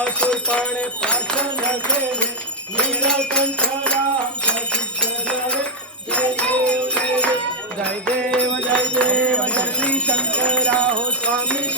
असुरपणे प्रार्थना केले नीलकंठ राम प्रसिद्ध झाले जय देव जय देव जय देव जय देव जय श्री शंकरा हो स्वामी